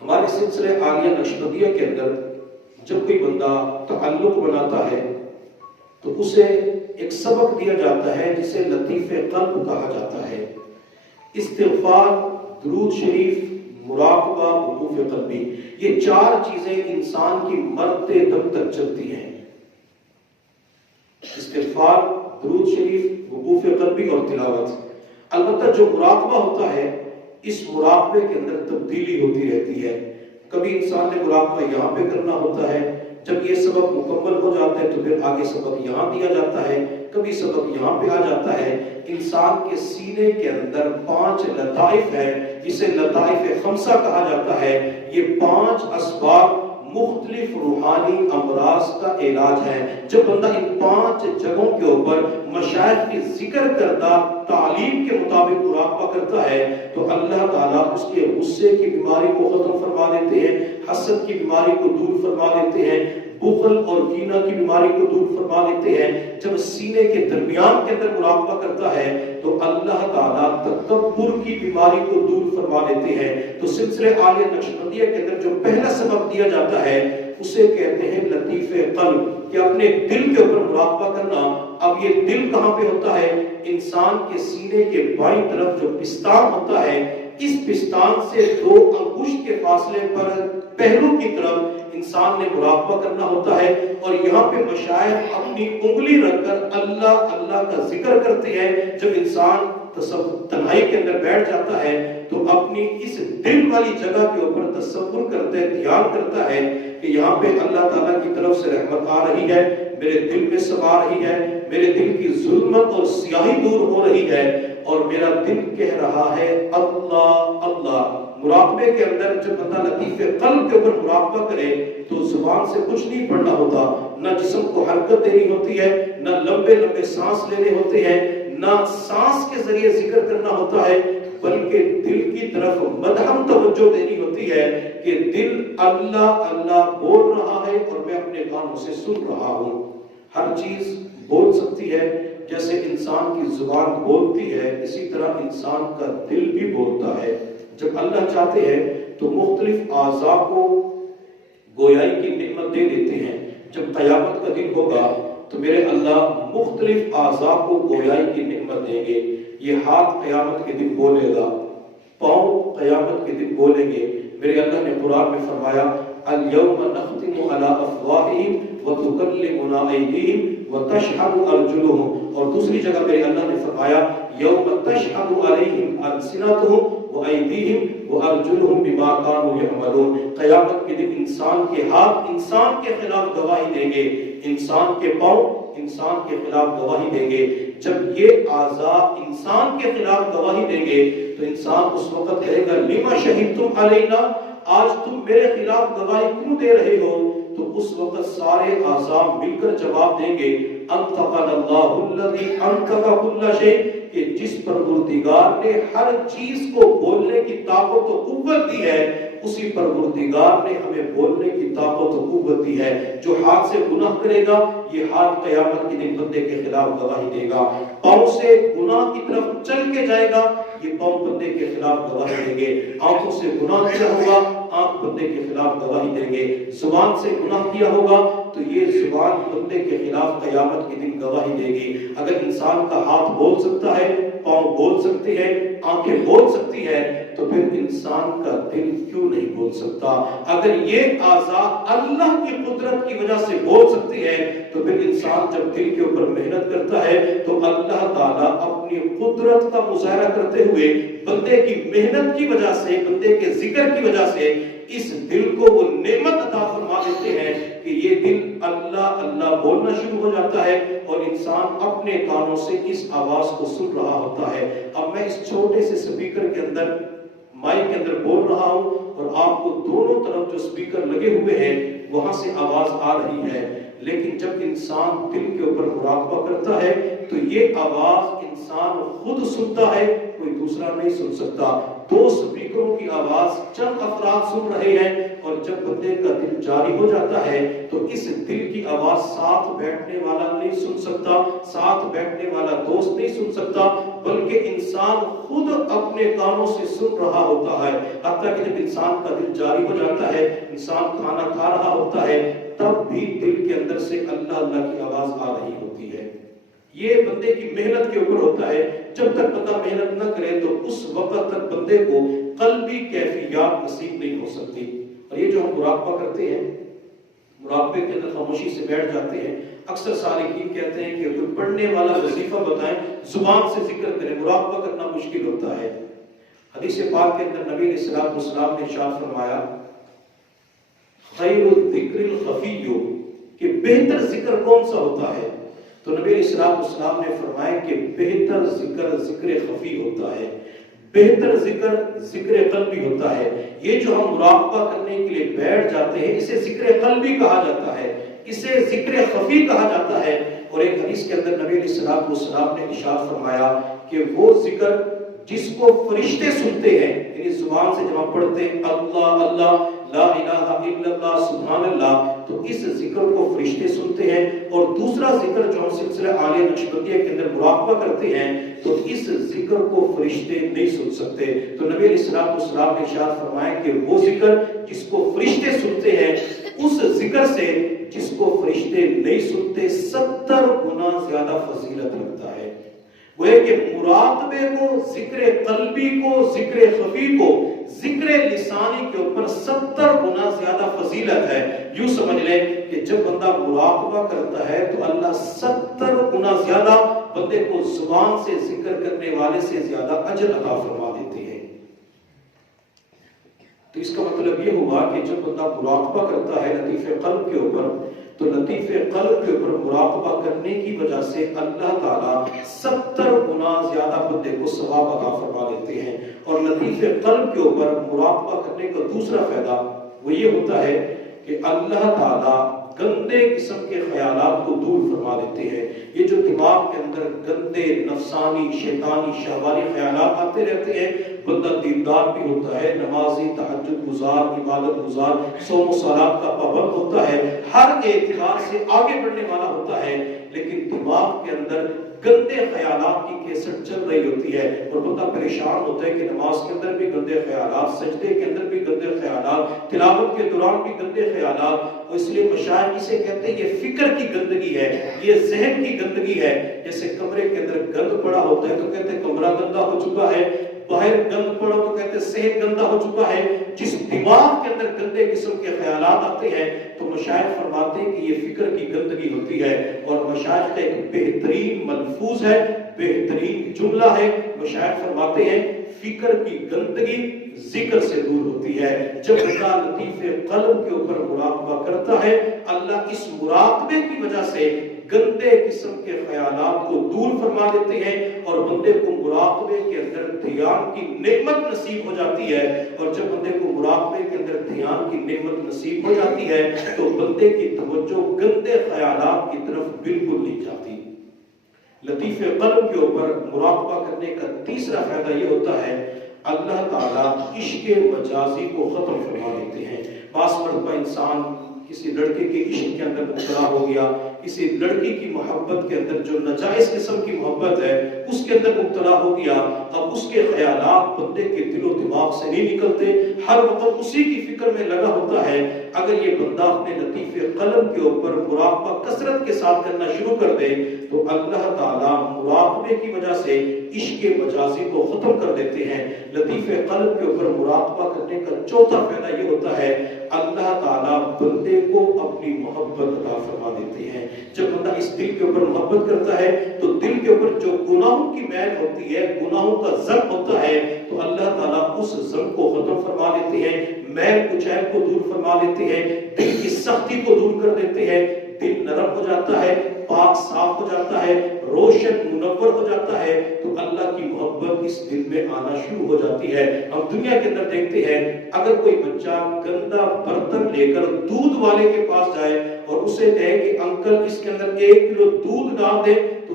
ہمارے سلسلے عالیہ نقشبندیہ کے اندر جب کوئی بندہ تعلق بناتا ہے تو اسے ایک سبق دیا جاتا ہے جسے لطیف قلب کہا جاتا ہے۔ استغفار، درود شریف، مراقبہ، وقوف قلبی، یہ چار چیزیں انسان کی مرتے دم تک چلتی ہیں۔ استغفار، درود شریف، وقوف قلبی اور تلاوت۔ البتہ جو مراقبہ ہوتا ہے اس مراقبے کے اندر تبدیلی ہوتی رہتی ہے۔ کبھی انسان نے مراقبہ یہاں پہ کرنا ہوتا ہے، جب یہ سبق مکمل ہو جاتا ہے تو پھر آگے سبق یہاں دیا جاتا ہے، کبھی سبق یہاں پہ آ جاتا ہے۔ انسان کے سینے کے اندر 5 لطائف ہے جسے لطائف خمسہ کہا جاتا ہے۔ یہ 5 اسباب مختلف روحانی امراض کا علاج ہے۔ جب بندہ ان 5 جگہوں کے اوپر مشائخ کی ذکر کردہ تعلیم کے مطابق مراقبہ کرتا ہے تو اللہ تعالیٰ اس کے غصے کی بیماری کو ختم فرما دیتے ہیں، حسد کی بیماری کو دور فرما دیتے ہیں، بخل اور کینہ کی بیماری کو دور فرما دیتے ہیں۔ جب سینے کے درمیان کے اندر مراقبہ کرتا ہے تو اللہ تعالیٰ تکبر کی بیماری کو دور فرما دیتے ہیں۔ تو سلسلے عالیہ نقشبندیہ کے اندر جو پہلا سبق دیا جاتا ہے اسے کہتے ہیں لطیف قلب، کہ اپنے دل کے اوپر مراقبہ کرنا۔ اب یہ دل کہاں پہ ہوتا ہے؟ انسان کے سینے کے بائیں طرف جو پستان ہوتا ہے، اس پستان سے 2 انگشت کے فاصلے پر پہلو کی طرف انسان نے مراقبہ کرنا ہوتا ہے، اور یہاں پہ مشائخ اپنی انگلی رکھ کر اللہ اللہ کا ذکر کرتے ہیں۔ جب انسان تنہائی کے اندر بیٹھ جاتا ہے تو اپنی اس دل والی جگہ کے اوپر تصور کرتا ہے، دھیان کرتا ہے کہ یہاں پہ اللہ تعالیٰ کی طرف سے رحمت آ رہی ہے، میرے دل میں سما رہی ہے، میرے دل کی ظلمت اور سیاہی دور ہو رہی ہے، اور میرا دل کہہ رہا ہے اللہ اللہ۔ مراقبے کے اندر جب بندہ لطیف قلب کے اوپر مراقبہ کرے تو زبان سے کچھ نہیں پڑھنا ہوتا، نہ جسم کو حرکت دینی ہوتی ہے، نہ لمبے لمبے سانس لینے ہوتے ہیں، نہ سانس کے ذریعے ذکر کرنا ہوتا ہے، بلکہ دل کی طرف مدہم توجہ دینی ہوتی ہے کہ دل اللہ اللہ بول رہا ہے اور میں اپنے کانوں سے سن رہا ہوں۔ ہر چیز بول سکتی ہے، جیسے انسان کی زبان بولتی ہے اسی طرح انسان کا دل بھی بولتا ہے۔ جب اللہ چاہتے ہیں تو مختلف اعضاء کو گویائی کی نعمت دے دیتے ہیں۔ جب قیامت کا دن ہوگا تو میرے اللہ مختلف اعضاء کو گویائی کی نعمت دیں گے۔ یہ ہاتھ قیامت کے دن بولے گا، پاؤں قیامت کے دن بولیں گے۔ میرے اللہ نے قرآن میں فرمایا اليوم نختم على افواہہم وتکلمنا ایدیہم وتشہد ارجلہم، اور دوسری جگہ میرے اللہ نے فرمایا یوم تشہد علیہم السنتہم وایدیہم وارجلہم بما کانوا یعملون۔ قیامت کے دن انسان کے ہاتھ انسان کے خلاف گواہی دیں گے، انسان کے پاؤں انسان کے خلاف گواہی دیں گے۔ جب یہ اعضاء انسان کے خلاف گواہی دیں گے تو انسان اس وقت کہے گا لما شہدتم علینا، آج تم میرے خلاف گواہی کیوں دے رہے ہو؟ تو اس وقت سارے اعضاء مل کر جواب دیں گے انطقنا اللہ الذی انطق کل شیء، کہ جس پروردگار نے ہر چیز کو بولنے کی طاقت و قوت دی ہے اسی پروردگار نے ہمیں بولنے کی طاقت و قوت دی ہے۔ جو ہاتھ سے گناہ کرے گا یہ ہاتھ قیامت کے دن بندے کے خلاف گواہی دے گا، پاؤں سے گناہ کی طرف چل کے جائے گا یہ پاؤں بندے کے خلاف گواہی دیں گے، آنکھوں سے گناہ کیا ہوگا آنکھ بندے کے خلاف گواہی دیں گے، زبان سے گناہ کیا ہوگا تو یہ زبان بندے کے خلاف قیامت کے دن گواہی دے گی۔ اگر انسان کا ہاتھ بول سکتا ہے، پاؤں بول سکتے ہیں، آنکھیں بول سکتی ہے تو پھر انسان کا دل کیوں نہیں بول سکتا؟ اگر یہ اعضاء اللہ کی قدرت کی وجہ سے بول سکتی ہے تو پھر انسان جب دل کے اوپر محنت کرتا ہے تو اللہ تعالیٰ اپنی قدرت کا مظاہرہ کرتے ہوئے بندے کی محنت کی وجہ سے، بندے کے ذکر کی وجہ سے اس دل کو وہ نعمت عطا فرما دیتے ہیں کہ یہ دل اللہ اللہ بولنا شروع ہو جاتا ہے اور انسان اپنے کانوں سے اس آواز کو سن رہا ہوتا ہے۔ اب میں اس چھوٹے سے سپیکر کے اندر مائک کے اندر بول رہا ہوں اور آپ کو دونوں طرف جو سپیکر لگے ہوئے ہیں وہاں سے آواز آ رہی ہے، لیکن جب انسان دل کے اوپر مراقبہ کرتا ہے تو یہ آواز انسان خود سنتا ہے کوئی دوسرا نہیں سن سکتا. 2 سپیکروں کی آواز چند افراد سن رہے ہیں، اور جب بندے کا دل جاری ہو جاتا ہے تو اس دل کی آواز ساتھ بیٹھنے والا نہیں سن سکتا، ساتھ بیٹھنے والا دوست نہیں سن سکتا، بلکہ انسان خود اپنے کانوں سے سن رہا ہوتا ہے. حتیٰ کہ جب انسان کا دل جاری ہو جاتا ہے، انسان کھانا کھا رہا ہوتا ہے، تب بھی دل کے اندر سے اللہ اللہ کی آواز آ رہی ہوتی ہے. یہ بندے کی محنت کے اوپر ہوتا ہے. جب تک بندہ محنت نہ کرے تو اس وقت تک بندے کو قلبی کیفیات نصیب نہیں ہو سکتی. اور یہ جو ہم مراقبہ کرتے ہیں، مراقبے کے اندر خاموشی سے بیٹھ جاتے ہیں. اکثر سالکین کہتے ہیں کہ کوئی پڑھنے والا وظیفہ بتائیں، زبان سے ذکر کریں. مراقبہ کرنا مشکل ہوتا ہے. حدیث پاک کے اندر نبی علیہ السلام نے ارشاد فرمایا، خیر الذکر الخفی، کہ بہتر ذکر کون سا ہوتا ہے؟ تو نبی علیہ السلام نے فرمایا کہ بہتر ذکر ذکر خفی ہوتا ہے، بہتر ذکر ذکر قلبی ہوتا ہے. یہ جو ہم مراقبہ کرنے کے لیے بیٹھ جاتے ہیں، اسے ذکر قلبی کہا جاتا ہے، اسے ذکر خفی کہا جاتا ہے. اور ایک حدیث کے اندر نبی علیہ السلام نے ارشاد فرمایا کہ وہ ذکر جس کو فرشتے سنتے ہیں، یعنی زبان سے جب ہم پڑھتے ہیں اللہ اللہ لا الہ الا اللہ سبحان اللہ، تو اس ذکر کو فرشتے سنتے ہیں. اور دوسرا ذکر جو ہم سلسلہ عالیہ نقشبندیہ کے اندر مراقبہ کرتے ہیں، تو اس ذکر کو فرشتے نہیں سن سکتے. تو نبی علیہ السلام نے ارشاد فرمایا کہ وہ ذکر جس کو فرشتے سنتے ہیں، اس ذکر سے جس کو فرشتے نہیں سنتے 70 گنا زیادہ فضیلت رکھتا ہے. وہ ہے کہ مراقبے کو، ذکر قلبی کو، ذکر خفی کو ذکر لسانی کے اوپر 70 گنا زیادہ فضیلت ہے. یوں سمجھ لیں کہ جب بندہ مراقبہ کرتا ہے تو اللہ 70 گنا زیادہ بندے کو زبان سے ذکر کرنے والے سے زیادہ اجر عطا فرما دیتے ہیں. تو اس کا مطلب یہ ہوا کہ جب بندہ مراقبہ کرتا ہے لطیف قلب کے اوپر، تو لطیف قلب کے اوپر مراقبہ کرنے کی وجہ سے اللہ تعالیٰ 70 گنا زیادہ بندے کو ثواب عطا فرما دیتے ہیں. اور لطیف قلب کے اوپر مراقبہ کرنے کا دوسرا فائدہ وہ یہ ہوتا ہے کہ اللہ تعالیٰ گندے قسم کے خیالات کو دور فرما دیتے ہیں. یہ جو دماغ کے اندر گندے نفسانی شیطانی شہوانی خیالات آتے رہتے ہیں، بندہ دیندار بھی ہوتا ہے، نمازی، تہجد گزار، عبادت گزار، صوم و صلات کا پابند ہوتا ہے، ہر اعتبار سے آگے بڑھنے والا ہوتا ہے، لیکن دماغ کے اندر گندے خیالات کی کیسٹ چل رہی ہوتی ہے اور بندہ پریشان ہوتا ہے کہ نماز کے اندر بھی گندے خیالات، سجدے کے اندر بھی گندے خیالات، تلاوت کے دوران بھی گندے خیالات. اور اس لیے مشاہد اسے کہتے ہیں یہ فکر کی گندگی ہے، یہ ذہن کی گندگی ہے. جیسے کمرے کے اندر گند پڑا ہوتا ہے تو کہتے ہیں کمرہ گندا ہو چکا ہے، باہر گند پڑا تو کہتے ہیں صحت گندا ہو چکا ہے. جس دماغ کے اندر گندے قسم کے خیالات آتے ہیں تو مشاہد فرماتے ہیں کہ یہ فکر کی گندگی ہوتی ہے. اور مشاہد کا ایک بہترین ملفوظ ہے، بہترین جملہ ہے. مشاہد فرماتے ہیں فکر کی گندگی ذکر سے دور ہوتی ہے. جب بندہ لطیف قلب کے اوپر مراقبہ کرتا ہے، اللہ اس مراقبے کی وجہ سے گندے قسم کے خیالات کو دور فرما دیتے ہیں اور بندے کو مراقبے کے اندر دھیان کی نعمت نصیب ہو جاتی ہے. اور جب بندے کو مراقبے کے اندر دھیان کی نعمت نصیب ہو جاتی ہے تو بندے کی توجہ گندے خیالات کی طرف بالکل نہیں جاتی. لطیف قلب کے اوپر مراقبہ کرنے کا تیسرا فائدہ یہ ہوتا ہے اللہ تعالیٰ عشق مجازی کو ختم فرما دیتے ہیں. بعض مرتبہ انسان کسی لڑکے کے عشق کے اندر مبتلا ہو گیا، کسی لڑکی کی محبت کے اندر جو ناجائز قسم کی محبت ہے اس کے اندر مبتلا ہو گیا. اب اس کے خیالات بندے کے دل و دماغ سے نہیں نکلتے، ہر وقت اسی کی فکر میں لگا ہوتا ہے. اگر یہ بندہ اپنے لطیف قلب کے اوپر مراقبہ کثرت کے ساتھ کرنا شروع کر دے تو اللہ تعالیٰ مراقبے کی وجہ سے عشق مجازی کو ختم کر دیتے ہیں. لطیف قلب کے اوپر مراقبہ کرنے کا چوتھا فائدہ یہ ہوتا ہے اللہ تعالیٰ بندے کو اپنی محبت عطا فرما دیتے ہیں. جب بندہ اس دل کے اوپر محبت کرتا ہے تو دل کے اوپر جو گناہوں کی میل ہوتی ہے، گناہوں کا زنگ ہوتا ہے، تو اللہ تعالیٰ اس زنگ کو ختم فرما دیتے ہیں، میل کچیل کو دور فرما دیتے ہیں، دل کی سختی کو دور کر دیتے ہیں. دل نرم ہو جاتا ہے، پاک صاف ہو جاتا ہے، روشن منور ہو جاتا ہے. تو اللہ کی محبت اس دل میں آنا شروع ہو جاتی ہے. ہم دنیا کے اندر دیکھتے ہیں اگر کوئی بچہ گندا برتن لے کر دودھ والے کے پاس جائے اور اسے کہے کہ انکل اس کے اندر 1 کلو دودھ ڈال دے، تو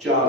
4।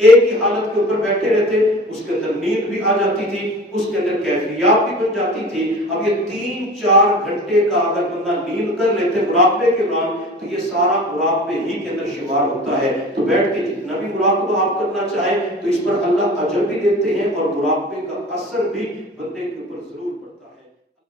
ایک ہی حالت کے اوپر بیٹھے رہتے، اس کے اندر نیند بھی آ جاتی تھی، اس کے اندر کیفیات بھی بن جاتی تھی۔ اب یہ 3-4 گھنٹے کا اگر بندہ نیند کر لیتے مراقبے کے دوران تو یہ سارا مراقبے ہی کے اندر شمار ہوتا ہے۔ تو بیٹھ کے جتنا بھی مراقبہ آپ کرنا چاہیں تو اس پر اللہ اجر بھی دیتے ہیں اور مراقبے کا اثر بھی بندے کے اوپر ضرور پڑتا ہے۔